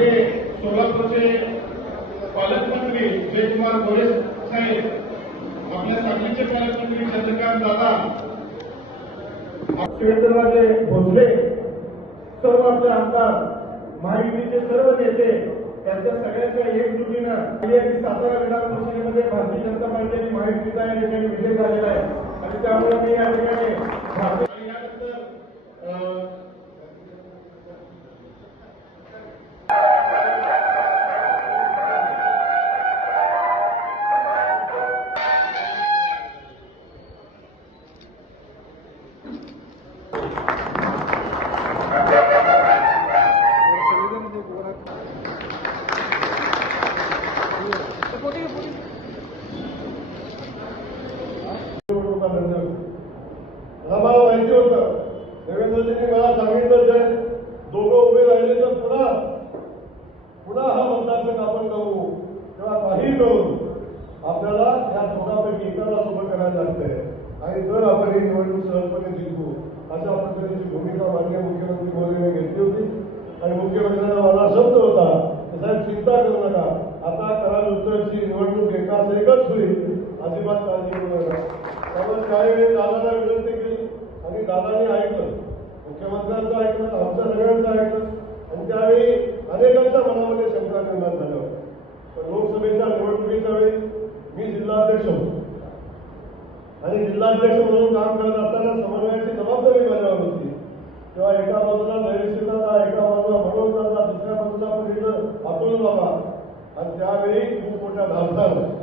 आपले सोलापूरचे पालकमंत्री जयकुमार गोरे साहेब, आपल्या सांगलीचे पालकमंत्री चंद्रकांत दादा, शिवेंद्रराजे भोसले, सर्व आपले आमदार, महायुतीचे सर्व नेते, त्यांच्या सगळ्यांच्या एकजुटीनं सातारा विधान परिषदेमध्ये भारतीय जनता पार्टी आणि महायुतीचा या ठिकाणी विजय झालेला आहे. आणि त्यामुळे मी या ठिकाणी आम्हाला माहिती होतं, देवेंद्रजींनी मला सांगितलं जे दोघं उभे राहिले तर पुन्हा हा मतदारसंघ आपण करू किंवा काही करून आपल्याला या दोघांपैकी एकाला सोबत करायला लागतंय. आणि जर आपण ही निवडणूक सहजपणे जिंकू अशा पद्धतीची भूमिका माननीय मुख्यमंत्री मोदींनी घेतली होती. आणि मुख्यमंत्र्यांना मला शब्द होता की साहेब चिंता करू नका, आता कराड उत्तरची निवडणूक एकच होईल, अजिबात काळजी करू नका. त्यामुळे त्यावेळी दादाला विनंती केली आणि दादाने ऐकलं, मुख्यमंत्र्यांचं ऐकलं, आमच्या सगळ्यांचं ऐकलं. आणि त्यावेळी अनेकांच्या मनामध्ये शंका निर्माण झाल्या. पण लोकसभेच्या निवडणुकीच्या वेळी मी जिल्हाध्यक्ष होतो आणि जिल्हाध्यक्ष म्हणून काम करत असताना समन्वयाची जबाबदारी माझ्यावर होती. तेव्हा एका बाजूला धैर्यशीलता, एका बाजूला मनोजदादा, दुसऱ्या बाजूला पण अतुल बाबा. आणि त्यावेळी खूप मोठ्या धाडसानं,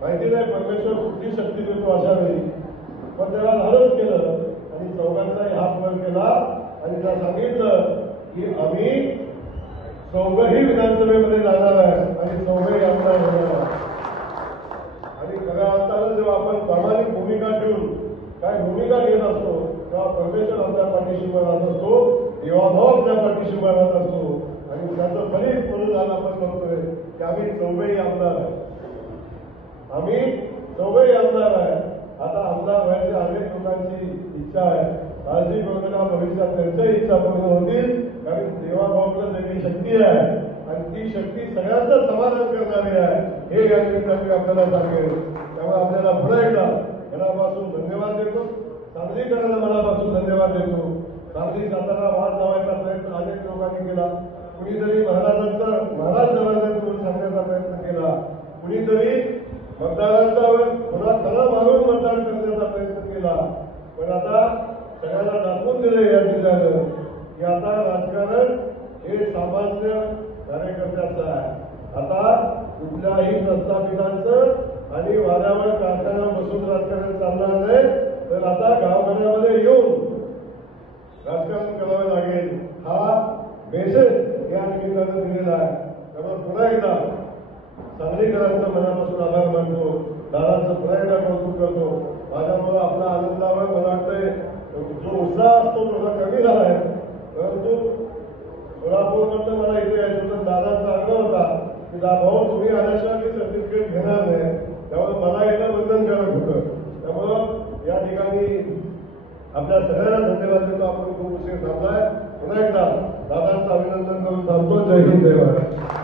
माहिती नाही परमेश्वर कुठली शक्ती देतो अशा वेळी, पण त्याला धाडस केलं आणि चौघांचाही हात वर केला आणि त्याला सांगितलं की आम्ही चौघही विधानसभेमध्ये जाणार आहे आणि चौघही आमदार होणार आहे. आणि खऱ्या अर्थानं जेव्हा आपण प्रामाणिक भूमिका ठेवून काय भूमिका घेत असतो तेव्हा परमेश्वर आपल्या पाठीशी उभा राहत असतो, देवाभाव आपल्या पाठीशी उभा राहत असतो. आणि त्याचं फलित म्हणून आज आपण बघतोय की आम्ही चौघही आमदार आहे, आम्ही चौघही आमदार आहे. आता आमदार व्हायची अनेक लोकांची इच्छा आहे, काळजी करू नका, भविष्यात त्यांच्याही इच्छा पूर्ण होतील. कारण देवाभावाला वेगळी शक्ती आहे आणि ती शक्ती सगळ्यांचं समाधान करणारी आहे, हे या निमित्ताने आपल्याला सांगेल. त्यामुळे आपल्याला पुन्हा एकदा मनापासून धन्यवाद देतो, सांगलीकरांना मनापासून धन्यवाद देतो. सांगली सातारा वाद लावायचा प्रयत्न अनेक लोकांनी केला, कुणीतरी महाराज नवाजांचं म्हणून सांगण्याचा प्रयत्न केला, कुणीतरी मतदारांच्यावर पुन्हा खरा मारून मतदान करण्याचा प्रयत्न केला. पण आता सगळ्यांना दाखवून दिले या जिल्ह्यानं की आता राजकारण हे सामान्य कार्यकर्त्याचं आहे. आता कुठल्याही प्रस्थापितांचं आणि वाड्यावर कारखाना बसून राजकारण चालणार नाही, तर आता गावगाड्यामध्ये येऊन राजकारण करावं लागेल, हा मेसेज या निमित्तानं दिलेला आहे. त्यामुळे पुन्हा एकदा सांगलीकरांचं मनापासून आभार मानतो, दादांचं पुन्हा एकदा कौतुक करतो. माझ्यामुळे आपल्या आनंदावर मला वाटतंय जो उत्साह असतो थोडा कमी झाला आहे. परंतु सोलापूरमधलं मला इथे यायचं होतं, दादांचा आग्रह होता की भाऊ तुम्ही आल्याशिवाय मी सर्टिफिकेट घेणार नाही, त्यामुळे मला येणं बंधनकारक होतं. त्यामुळं या ठिकाणी आपल्या सगळ्यांना धन्यवाद देतो. आपण खूप उशीर थांबलाय. पुन्हा एकदा दादांचं अभिनंदन करून थांबतो. जय हिंद, जय महाराष्ट्र.